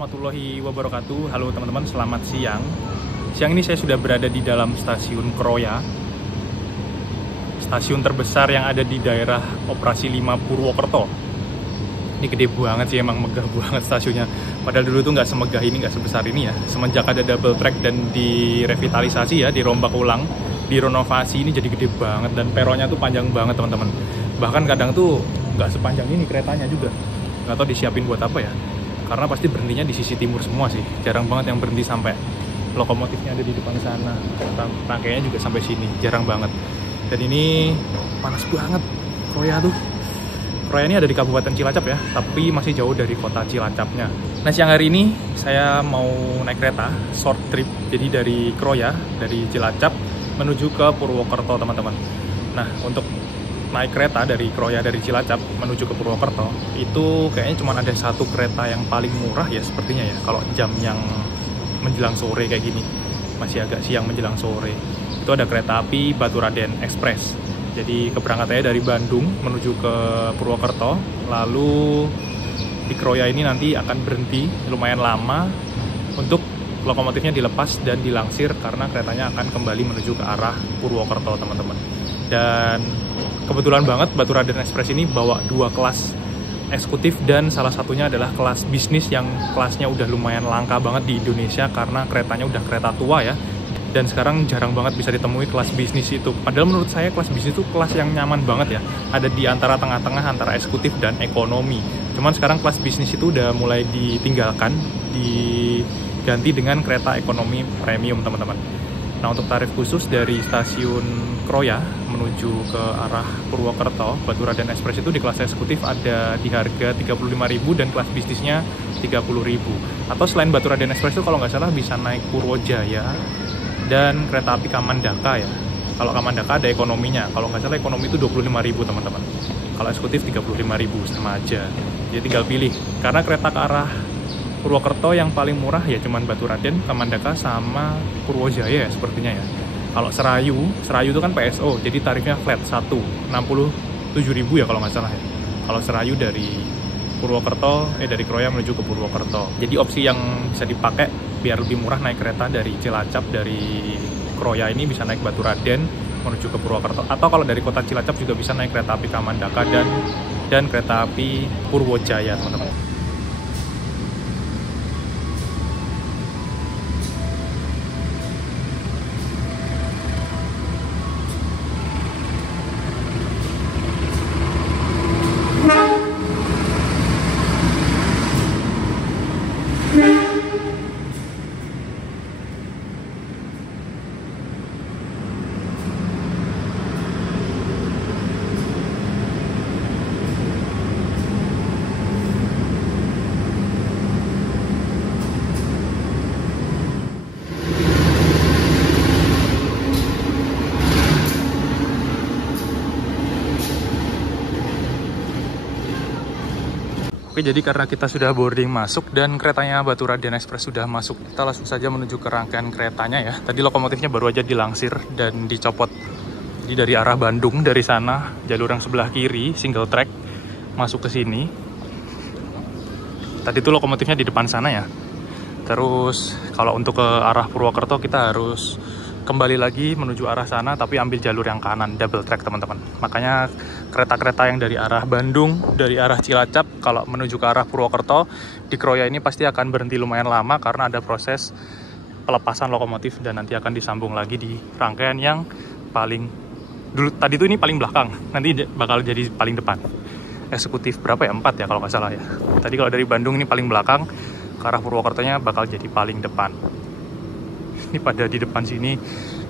warahmatullahi wabarakatuh. Halo teman-teman, selamat siang. Siang ini saya sudah berada di dalam stasiun Kroya, stasiun terbesar yang ada di daerah Operasi 5 Purwokerto. Ini gede banget sih, emang megah banget stasiunnya. Padahal dulu tuh nggak semegah ini, nggak sebesar ini ya. Semenjak ada double track dan direvitalisasi ya, dirombak ulang, direnovasi, ini jadi gede banget. Dan peronnya tuh panjang banget teman-teman. Bahkan kadang tuh nggak sepanjang ini keretanya juga. Nggak tahu disiapin buat apa ya. Karena pasti berhentinya di sisi timur semua sih. Jarang banget yang berhenti sampai lokomotifnya ada di depan sana. Rangkaiannya juga sampai sini, jarang banget. Dan ini panas banget Kroya tuh. Kroya ini ada di Kabupaten Cilacap ya, tapi masih jauh dari kota Cilacapnya. Nah, siang hari ini saya mau naik kereta short trip. Jadi dari Kroya, dari Cilacap menuju ke Purwokerto teman-teman. Nah, untuk naik kereta dari Kroya dari Cilacap menuju ke Purwokerto itu kayaknya cuma ada satu kereta yang paling murah ya sepertinya ya, kalau jam yang menjelang sore kayak gini, masih agak siang menjelang sore, itu ada kereta api Baturaden Express. Jadi keberangkatannya dari Bandung menuju ke Purwokerto, lalu di Kroya ini nanti akan berhenti lumayan lama untuk lokomotifnya dilepas dan dilangsir karena keretanya akan kembali menuju ke arah Purwokerto teman-teman. Dan kebetulan banget Baturaden Express ini bawa dua kelas eksekutif dan salah satunya adalah kelas bisnis yang kelasnya udah lumayan langka banget di Indonesia karena keretanya udah kereta tua ya. Dan sekarang jarang banget bisa ditemui kelas bisnis itu. Padahal menurut saya kelas bisnis itu kelas yang nyaman banget ya. Ada di antara tengah-tengah antara eksekutif dan ekonomi. Cuman sekarang kelas bisnis itu udah mulai ditinggalkan, diganti dengan kereta ekonomi premium teman-teman. Nah, untuk tarif khusus dari stasiun Kroya menuju ke arah Purwokerto, Baturaden Express itu di kelas eksekutif ada di harga 35.000 dan kelas bisnisnya 30.000. Atau selain Baturaden Express itu kalau nggak salah bisa naik Purwojaya dan kereta api Kamandaka ya. Kalau Kamandaka ada ekonominya, kalau nggak salah ekonomi itu 25.000 teman-teman. Kalau eksekutif 35.000 sama aja. Jadi tinggal pilih. Karena kereta ke arah Purwokerto yang paling murah ya cuman Baturaden, Kamandaka sama Purwojaya ya sepertinya ya. Kalau Serayu itu kan PSO, jadi tarifnya flat 67.000 ya kalau nggak salah ya. Kalau Serayu dari Purwokerto, dari Kroya menuju ke Purwokerto. Jadi opsi yang bisa dipakai biar lebih murah naik kereta dari Cilacap, dari Kroya ini bisa naik Baturaden menuju ke Purwokerto. Atau kalau dari kota Cilacap juga bisa naik kereta api Kamandaka dan kereta api Purwojaya teman-teman. Oke, jadi karena kita sudah boarding masuk dan keretanya Baturaden Express sudah masuk, kita langsung saja menuju ke rangkaian keretanya ya. Tadi lokomotifnya baru aja dilangsir dan dicopot. Jadi dari arah Bandung, dari sana, jalur yang sebelah kiri, single track, masuk ke sini. Tadi tuh lokomotifnya di depan sana ya. Terus kalau untuk ke arah Purwokerto kita harus kembali lagi menuju arah sana tapi ambil jalur yang kanan, double track teman-teman. Makanya kereta-kereta yang dari arah Bandung, dari arah Cilacap kalau menuju ke arah Purwokerto di Kroya ini pasti akan berhenti lumayan lama karena ada proses pelepasan lokomotif dan nanti akan disambung lagi di rangkaian yang paling dulu tadi tuh ini paling belakang, nanti bakal jadi paling depan. Eksekutif berapa ya? 4 ya kalau nggak salah ya. Tadi kalau dari Bandung ini paling belakang, ke arah Purwokertonya bakal jadi paling depan. Ini pada di depan sini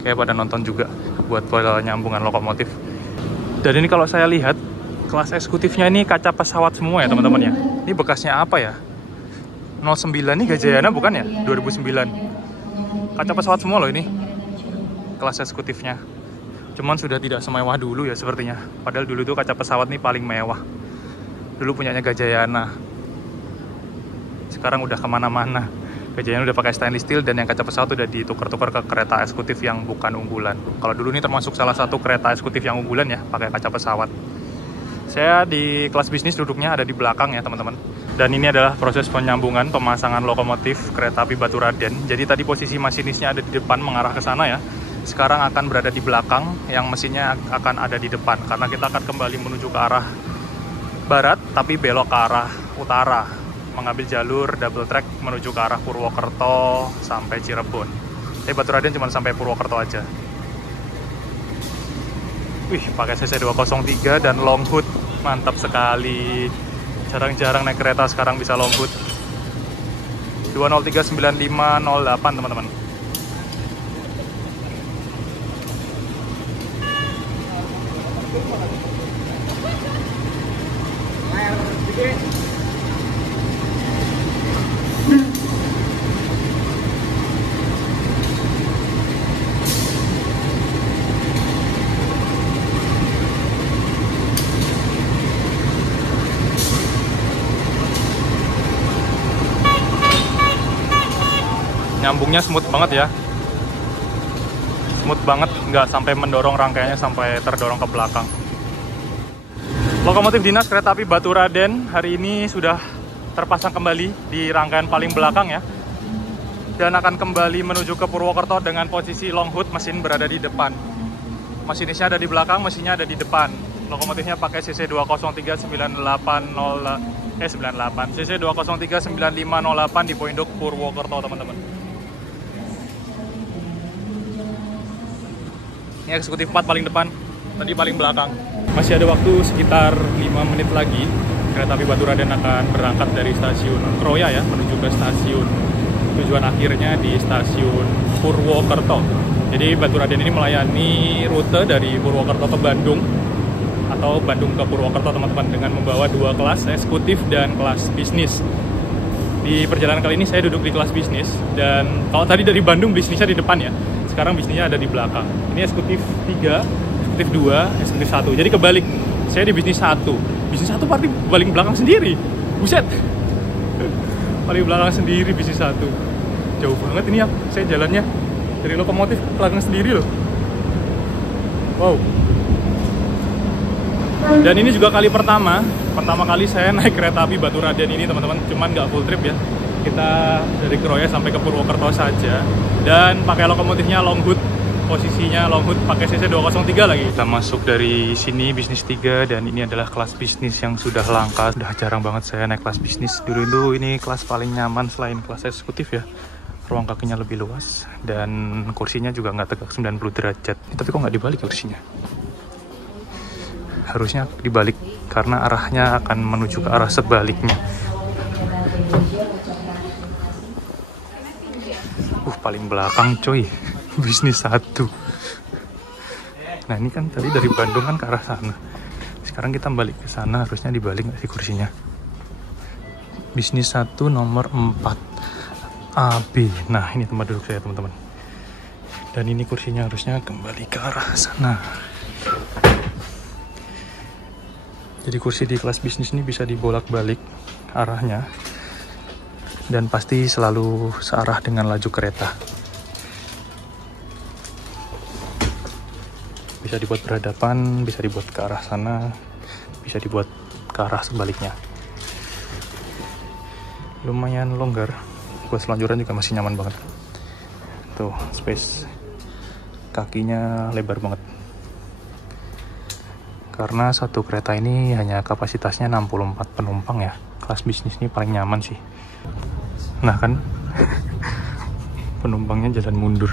kayak pada nonton juga buat nyambungan lokomotif. Dan ini kalau saya lihat kelas eksekutifnya ini kaca pesawat semua ya teman-teman ya. Ini bekasnya apa ya? 09 nih Gajayana bukan ya? 2009. Kaca pesawat semua loh ini. Kelas eksekutifnya. Cuman sudah tidak semewah dulu ya sepertinya. Padahal dulu tuh kaca pesawat nih paling mewah. Dulu punyanya Gajayana. Sekarang udah kemana-mana. Gajayana udah pakai stainless steel dan yang kaca pesawat udah ditukar-tukar ke kereta eksekutif yang bukan unggulan. Kalau dulu ini termasuk salah satu kereta eksekutif yang unggulan ya, pakai kaca pesawat. Saya di kelas bisnis duduknya ada di belakang ya teman-teman. Dan ini adalah proses penyambungan pemasangan lokomotif kereta api Batu Raden. Jadi tadi posisi masinisnya ada di depan mengarah ke sana ya. Sekarang akan berada di belakang, yang mesinnya akan ada di depan. Karena kita akan kembali menuju ke arah barat, tapi belok ke arah utara. Mengambil jalur double track menuju ke arah Purwokerto sampai Cirebon. Tapi Batu Raden cuma sampai Purwokerto aja. Wih, pakai CC 203 dan long hood. Mantap sekali. Jarang-jarang naik kereta sekarang bisa long hood. 2039508 teman-teman. Nyambungnya smooth banget ya, smooth banget, nggak sampai mendorong rangkaiannya sampai terdorong ke belakang. Lokomotif dinas kereta api Batu Raden hari ini sudah terpasang kembali di rangkaian paling belakang ya, dan akan kembali menuju ke Purwokerto dengan posisi long hood, mesin berada di depan. Masinisnya ada di belakang, mesinnya ada di depan. Lokomotifnya pakai CC 2039508 CC 2039508 di Poinduk Purwokerto teman-teman. Ini eksekutif 4 paling depan, tadi paling belakang. Masih ada waktu sekitar 5 menit lagi. Kereta api Batu Raden akan berangkat dari stasiun Kroya ya, menuju ke stasiun tujuan akhirnya di stasiun Purwokerto. Jadi Batu Raden ini melayani rute dari Purwokerto ke Bandung atau Bandung ke Purwokerto teman-teman, dengan membawa 2 kelas, eksekutif dan kelas bisnis. Di perjalanan kali ini saya duduk di kelas bisnis, dan kalau tadi dari Bandung bisnisnya di depan ya, sekarang bisnisnya ada di belakang. Ini eksekutif 3, eksekutif 2, eksekutif 1. Jadi kebalik, saya di bisnis 1. Bisnis 1 berarti paling belakang sendiri. Buset. Paling belakang sendiri bisnis 1. Jauh banget ini ya, saya jalannya dari lokomotif ke belakang sendiri loh. Wow. Dan ini juga kali pertama kali saya naik kereta api Batu Raden ini teman-teman. Cuman nggak full trip ya. Kita dari Kroya sampai ke Purwokerto saja, dan pakai lokomotifnya long hood, posisinya long hood pakai CC 203 lagi. Kita masuk dari sini bisnis 3, dan ini adalah kelas bisnis yang sudah langka. Sudah jarang banget saya naik kelas bisnis. Dulu itu ini kelas paling nyaman selain kelas eksekutif ya. Ruang kakinya lebih luas dan kursinya juga nggak tegak 90 derajat. Tapi kok nggak dibalik kursinya? Harusnya dibalik karena arahnya akan menuju ke arah sebaliknya. Paling belakang coy, bisnis 1. Nah ini kan tadi dari Bandung kan ke arah sana, sekarang kita balik ke sana, harusnya dibalik nggak sih kursinya? Bisnis 1 nomor 4 AB. Nah ini tempat duduk saya teman-teman, dan ini kursinya harusnya kembali ke arah sana. Jadi kursi di kelas bisnis ini bisa dibolak-balik arahnya, dan pasti selalu searah dengan laju kereta. Bisa dibuat berhadapan, bisa dibuat ke arah sana, bisa dibuat ke arah sebaliknya. Lumayan longgar, buat selonjoran juga masih nyaman banget. Tuh, space kakinya lebar banget. Karena satu kereta ini hanya kapasitasnya 64 penumpang ya. Kelas bisnis ini paling nyaman sih. Nah kan, penumpangnya jalan mundur.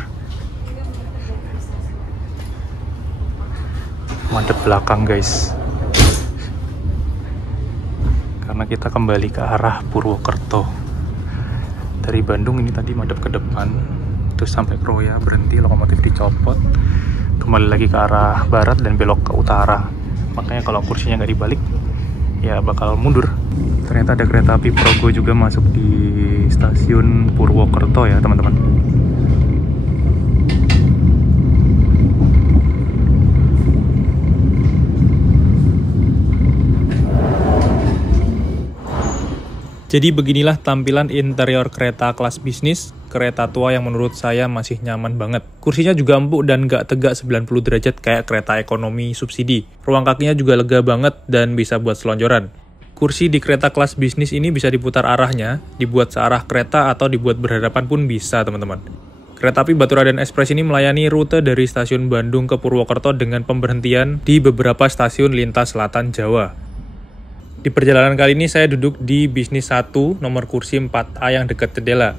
Madep belakang guys. Karena kita kembali ke arah Purwokerto. Dari Bandung ini tadi madep ke depan, terus sampai Kroya, berhenti, lokomotif dicopot, kembali lagi ke arah barat dan belok ke utara. Makanya kalau kursinya nggak dibalik, ya bakal mundur. Ternyata ada kereta api Progo juga masuk di stasiun Purwokerto ya teman-teman. Jadi beginilah tampilan interior kereta kelas bisnis, kereta tua yang menurut saya masih nyaman banget. Kursinya juga empuk dan gak tegak 90 derajat kayak kereta ekonomi subsidi. Ruang kakinya juga lega banget dan bisa buat selonjoran. Kursi di kereta kelas bisnis ini bisa diputar arahnya, dibuat searah kereta atau dibuat berhadapan pun bisa, teman-teman. Kereta api Baturaden Express ini melayani rute dari stasiun Bandung ke Purwokerto dengan pemberhentian di beberapa stasiun lintas selatan Jawa. Di perjalanan kali ini saya duduk di bisnis 1 nomor kursi 4A yang dekat jendela.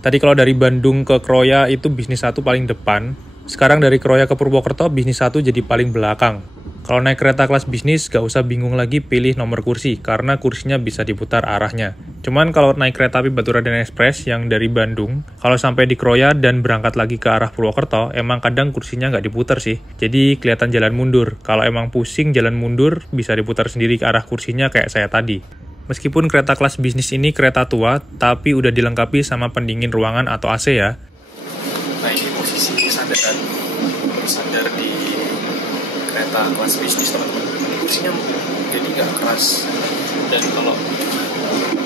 Tadi kalau dari Bandung ke Kroya itu bisnis 1 paling depan, sekarang dari Kroya ke Purwokerto bisnis 1 jadi paling belakang. Kalau naik kereta kelas bisnis, gak usah bingung lagi pilih nomor kursi, karena kursinya bisa diputar arahnya. Cuman kalau naik kereta api Baturaden Express yang dari Bandung, kalau sampai di Kroya dan berangkat lagi ke arah Purwokerto, emang kadang kursinya nggak diputar sih. Jadi kelihatan jalan mundur. Kalau emang pusing jalan mundur, bisa diputar sendiri ke arah kursinya kayak saya tadi. Meskipun kereta kelas bisnis ini kereta tua, tapi udah dilengkapi sama pendingin ruangan atau AC ya. Nah ini posisi sandar di kereta kelas bisnis, teman-teman. Kursinya jadi nggak keras, dan kalau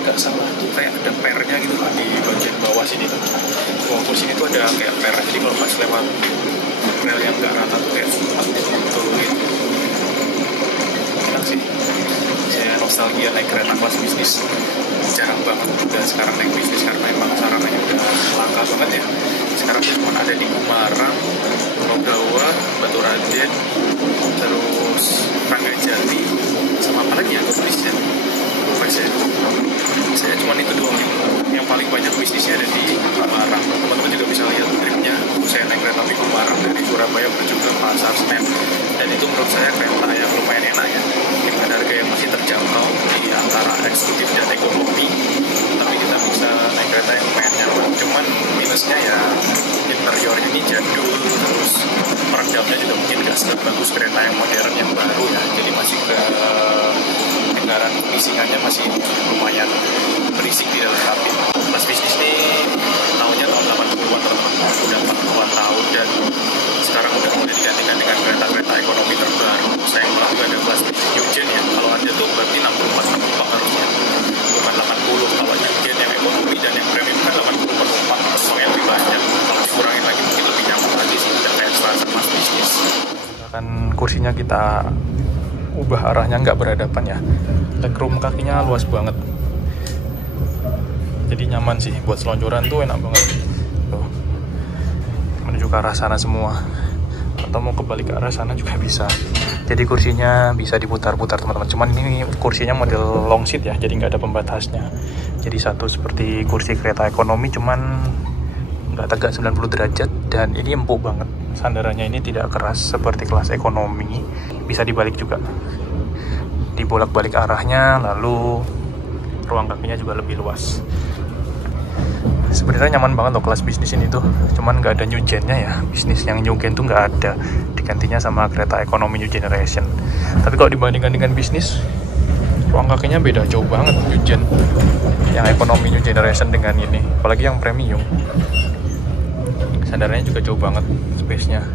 nggak salah tuh kayak ada pernya gitu kan di bagian bawah sini. Bawah kursi itu ada kayak per, jadi kalau pas lewat rel yang nggak rata tuh kayak betul gitu. Enak sih. Saya nostalgia naik kereta kelas bisnis. Jarang banget udah sekarang naik bisnis karena emang sarananya udah langka banget ya. Sekarang cuma ada di Kumarang, Logawa, Baturaden, terus Ranggajati, sama apa lagi ya bisnisnya? Lupa saya cuma itu doang yang paling banyak bisnisnya ada di Kumarang. Teman-teman juga bisa lihat tripnya. Saya naik kereta api Kumarang dari Surabaya menuju ke Pasar Senen, dan itu menurut saya kereta yang lumayan enak ya, dengan harga yang masih terjangkau di antara eksekutif dan ekonomi. Tapi kita bisa naik kereta yang lumayan nyaman. Cuman minusnya ya interiornya ini jadul, terus peredamnya juga mungkin gak sebagus kereta yang modern yang baru ya. Jadi masih kedengaran bisingannya masih lumayan berisik di dalam kabin. Kelas bisnis ini tahunnya tahun 80-an, teman-teman. Udah 40-an tahun, dan sekarang udah mulai digantikan dengan kereta-kereta ekonomi terbaru. Sayang banget gak ada kelas bisnis New Gen ya. Kalau ada tuh berarti 64 penumpang harusnya, bukan 80. Kalau New Gen yang ekonomi dan yang premium kan 80 penumpang, penumpang yang lebih banyak. Kalau dikurangin lagi mungkin lebih nyaman lagi sih, udah kayak standar kelas bisnis. Kan kursinya kita ubah arahnya nggak berhadapan ya. Legroom kakinya luas banget, jadi nyaman sih buat selonjoran tuh, enak banget. Tuh, menuju ke arah sana semua, atau mau kebalik ke arah sana juga bisa. Jadi kursinya bisa diputar-putar, teman-teman. Cuman ini kursinya model long seat ya, jadi nggak ada pembatasnya. Jadi satu seperti kursi kereta ekonomi, cuman nggak tegak 90 derajat, dan ini empuk banget. Sandarannya ini tidak keras seperti kelas ekonomi. Bisa dibalik juga, dibolak-balik arahnya, lalu ruang kakinya juga lebih luas. Sebenarnya nyaman banget loh kelas bisnis ini tuh, cuman nggak ada new gen-nya ya. Bisnis yang new gen tuh nggak ada, digantinya sama kereta ekonomi new generation. Tapi kalau dibandingkan dengan bisnis, ruang kakinya beda jauh banget new gen, yang ekonomi new generation dengan ini, apalagi yang premium. Sandarannya juga jauh banget space-nya.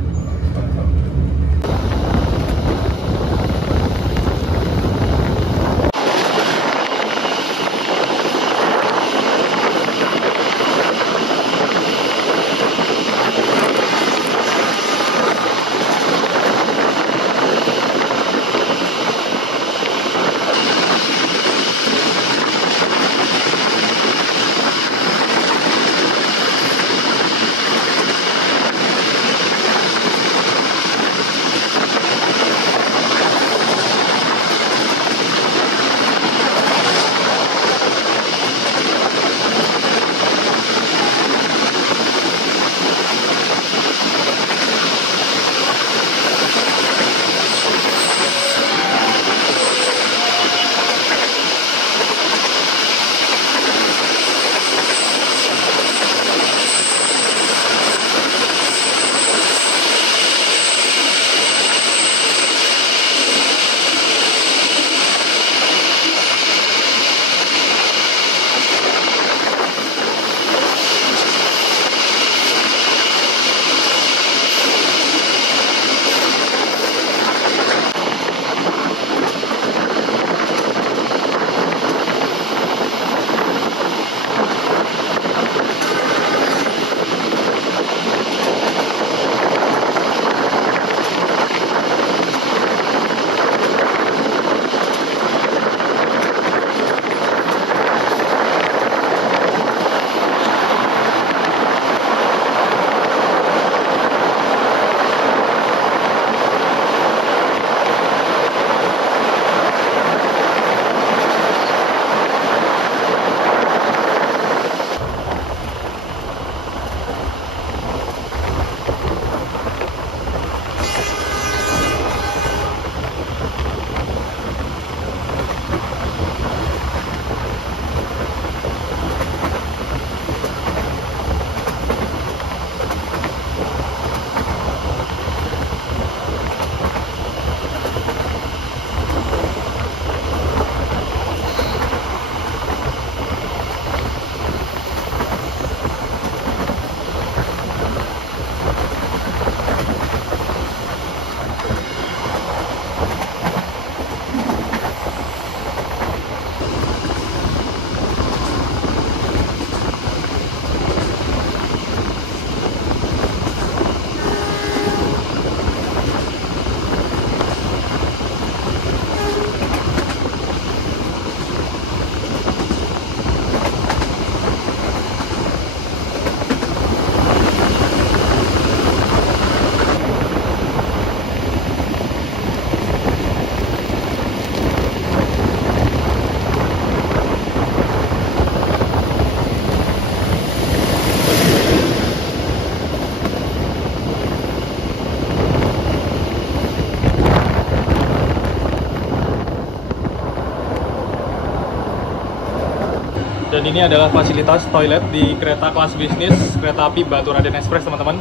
Dan ini adalah fasilitas toilet di kereta kelas bisnis kereta api Batu Raden Express, teman-teman.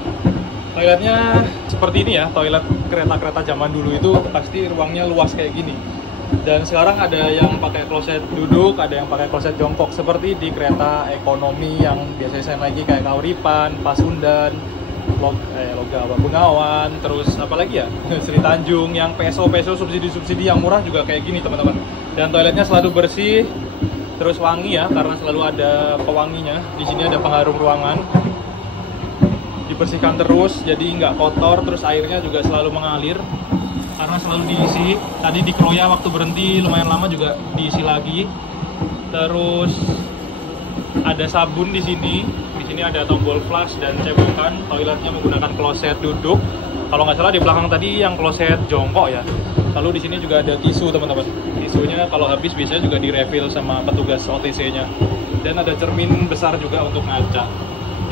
Toiletnya seperti ini ya, toilet kereta-kereta zaman dulu itu pasti ruangnya luas kayak gini. Dan sekarang ada yang pakai kloset duduk, ada yang pakai kloset jongkok seperti di kereta ekonomi yang biasanya saya naiki kayak Kauripan, Pasundan, Loga Bengawan, terus apalagi ya, Sri Tanjung, yang peso-peso subsidi-subsidi yang murah juga kayak gini, teman-teman. Dan toiletnya selalu bersih, terus wangi ya, karena selalu ada pewanginya. Di sini ada pengharum ruangan, dibersihkan terus, jadi nggak kotor. Terus airnya juga selalu mengalir, karena selalu diisi. Tadi di Kroya waktu berhenti lumayan lama juga diisi lagi. Terus ada sabun di sini. Di sini ada tombol flush dan cebokan. Toiletnya menggunakan kloset duduk. Kalau nggak salah di belakang tadi yang kloset jongkok ya. Lalu di sini juga ada tisu, teman-teman. Tisunya kalau habis biasanya juga di-refill sama petugas OTC-nya. Dan ada cermin besar juga untuk ngaca.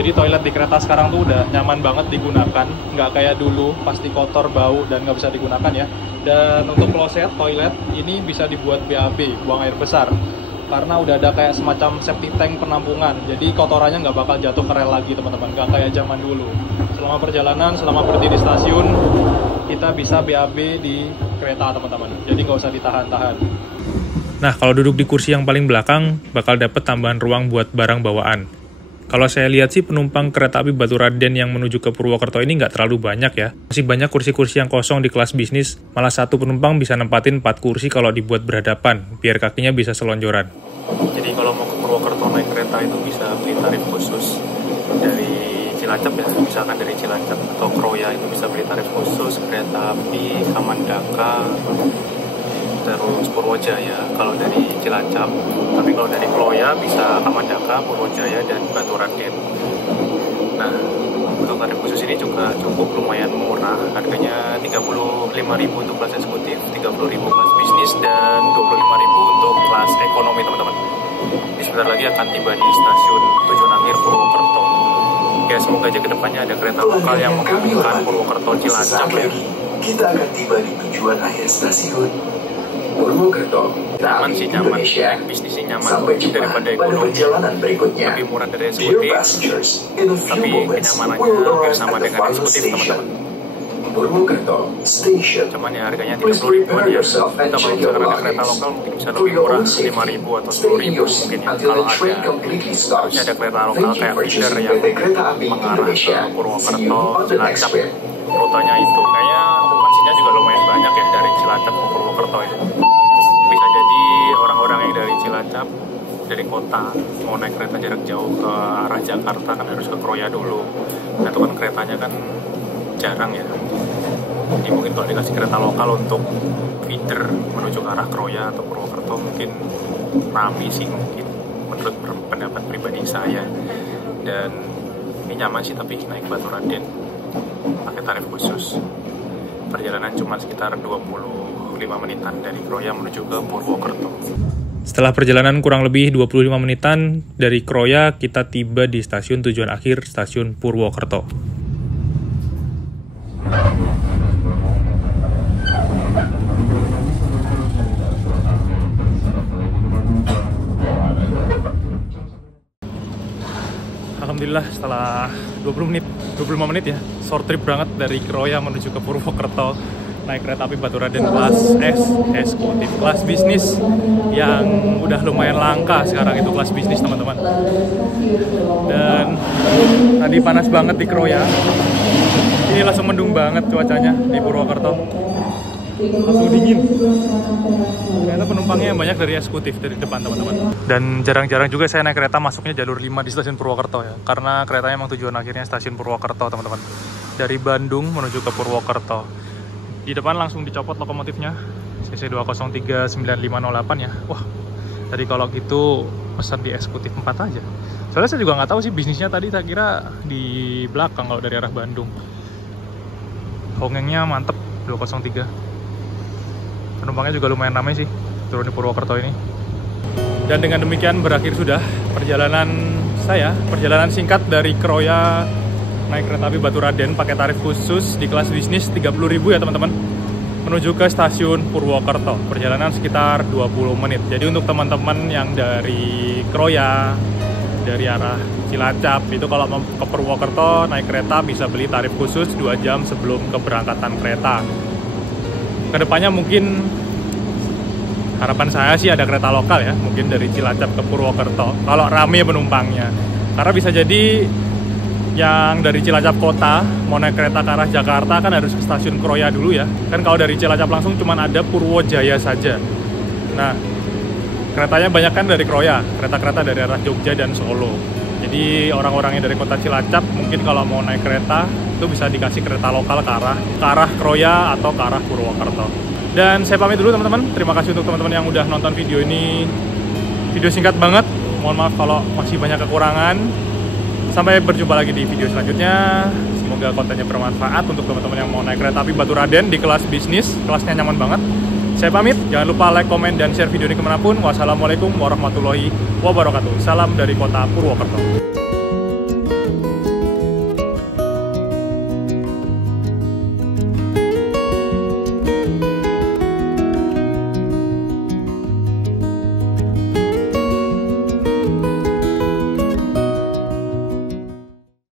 Jadi toilet di kereta sekarang tuh udah nyaman banget digunakan. Nggak kayak dulu, pasti kotor, bau, dan nggak bisa digunakan ya. Dan untuk kloset toilet ini bisa dibuat BAB, buang air besar. Karena udah ada kayak semacam septic tank penampungan. Jadi kotorannya nggak bakal jatuh ke rel lagi, teman-teman. Nggak kayak zaman dulu. Selama perjalanan, selama berhenti di stasiun, kita bisa BAB di kereta, teman-teman. Jadi nggak usah ditahan-tahan. Nah, kalau duduk di kursi yang paling belakang, bakal dapet tambahan ruang buat barang bawaan. Kalau saya lihat sih penumpang kereta api Batu Raden yang menuju ke Purwokerto ini nggak terlalu banyak ya. Masih banyak kursi-kursi yang kosong di kelas bisnis, malah satu penumpang bisa nempatin 4 kursi kalau dibuat berhadapan, biar kakinya bisa selonjoran. Jadi kalau mau ke Purwokerto naik kereta itu bisa beli tarif khusus dari Cilacap ya, misalkan dari Cilacap atau Kroya itu bisa beli tarif khusus kereta api Kamandaka, terus Purwojaya kalau dari Cilacap. Tapi kalau dari Kroya bisa Kamandaka, Purwojaya, dan Batu Raden. Nah, untuk tarif khusus ini juga cukup lumayan murah. Harganya 35.000 untuk kelas eksekutif, 30.000 kelas bisnis, dan 25.000 untuk kelas ekonomi, teman-teman. Ini sebentar lagi akan tiba di stasiun tujuan akhir Purwokerto. Ya, semoga aja kedepannya ada kereta lokal yang menghubungkan Purwokerto Cilacap ya. Kita akan tiba di tujuan akhir stasiun Purwokerto. Nyaman sih, nyaman. Naik bisnisnya nyaman daripada ekonomi. Lebih murah dari eksekutif, tapi kenyamanannya hampir sama dengan eksekutif, teman-teman. Purwokerto Station. Cuman ya harganya 30.000-an ya. Kita kalau misalkan ada kereta lokal mungkin bisa lebih murah, 5.000 atau 10.000 mungkin ya. Kalau harusnya ada kereta lokal kayak feeder yang mengarah ke Purwokerto, Cilacap. Rutanya itu kayaknya okupansinya juga lumayan banyak ya dari Cilacap ke Purwokerto ya. Bisa jadi orang-orang yang dari Cilacap, dari kota mau naik kereta jarak jauh ke arah Jakarta kan harus ke Kroya dulu. Nah itu kan keretanya kan jarang ya. Jadi mungkin kalau dikasih kereta lokal untuk feeder menuju ke arah Kroya atau Purwokerto mungkin rame sih, mungkin menurut pendapat pribadi saya. Dan ini nyaman sih, tapi naik Batu Raden pakai tarif khusus. Perjalanan cuma sekitar 25 menitan dari Kroya menuju ke Purwokerto. Setelah perjalanan kurang lebih 25 menitan dari Kroya, kita tiba di stasiun tujuan akhir, stasiun Purwokerto. Alhamdulillah setelah 25 menit ya, short trip banget dari Kroya menuju ke Purwokerto, naik kereta api Batu Raden kelas eksekutif, kelas bisnis yang udah lumayan langka sekarang itu kelas bisnis, teman-teman. Dan tadi panas banget di Kroya, ini langsung mendung banget cuacanya di Purwokerto, langsung dingin. Ternyata penumpangnya yang banyak dari eksekutif, dari depan, teman-teman. Dan jarang-jarang juga saya naik kereta masuknya jalur 5 di stasiun Purwokerto ya, karena keretanya emang tujuan akhirnya stasiun Purwokerto, teman-teman. Dari Bandung menuju ke Purwokerto. Di depan langsung dicopot lokomotifnya, CC 2039508 ya. Wah, tadi kalau gitu pesan di eksekutif 4 aja. Soalnya saya juga nggak tahu sih bisnisnya tadi, tak kira di belakang kalau dari arah Bandung. Hongengnya mantep, 203. Penumpangnya juga lumayan ramai sih turun di Purwokerto ini. Dan dengan demikian berakhir sudah perjalanan saya, perjalanan singkat dari Kroya naik kereta api Batu Raden pakai tarif khusus di kelas bisnis 30.000 ya, teman-teman. menuju ke stasiun Purwokerto. Perjalanan sekitar 20 menit. Jadi untuk teman-teman yang dari Kroya, dari arah Cilacap, itu kalau mau ke Purwokerto naik kereta bisa beli tarif khusus 2 jam sebelum keberangkatan kereta. Kedepannya mungkin harapan saya sih ada kereta lokal ya, mungkin dari Cilacap ke Purwokerto, kalau rame penumpangnya. Karena bisa jadi yang dari Cilacap kota mau naik kereta ke arah Jakarta kan harus ke stasiun Kroya dulu ya. Kan kalau dari Cilacap langsung cuma ada Purwojaya saja. Nah, keretanya banyak kan dari Kroya, kereta-kereta dari arah Jogja dan Solo. Jadi orang-orang yang dari kota Cilacap mungkin kalau mau naik kereta itu bisa dikasih kereta lokal ke arah Kroya atau ke arah Purwokerto. Dan saya pamit dulu teman-teman. Terima kasih untuk teman-teman yang udah nonton video ini. Video singkat banget. Mohon maaf kalau masih banyak kekurangan. Sampai berjumpa lagi di video selanjutnya. Semoga kontennya bermanfaat untuk teman-teman yang mau naik kereta api Baturaden di kelas bisnis. Kelasnya nyaman banget. Saya pamit, jangan lupa like, komen, dan share video ini kemanapun. Wassalamualaikum warahmatullahi wabarakatuh. Salam dari kota Purwokerto.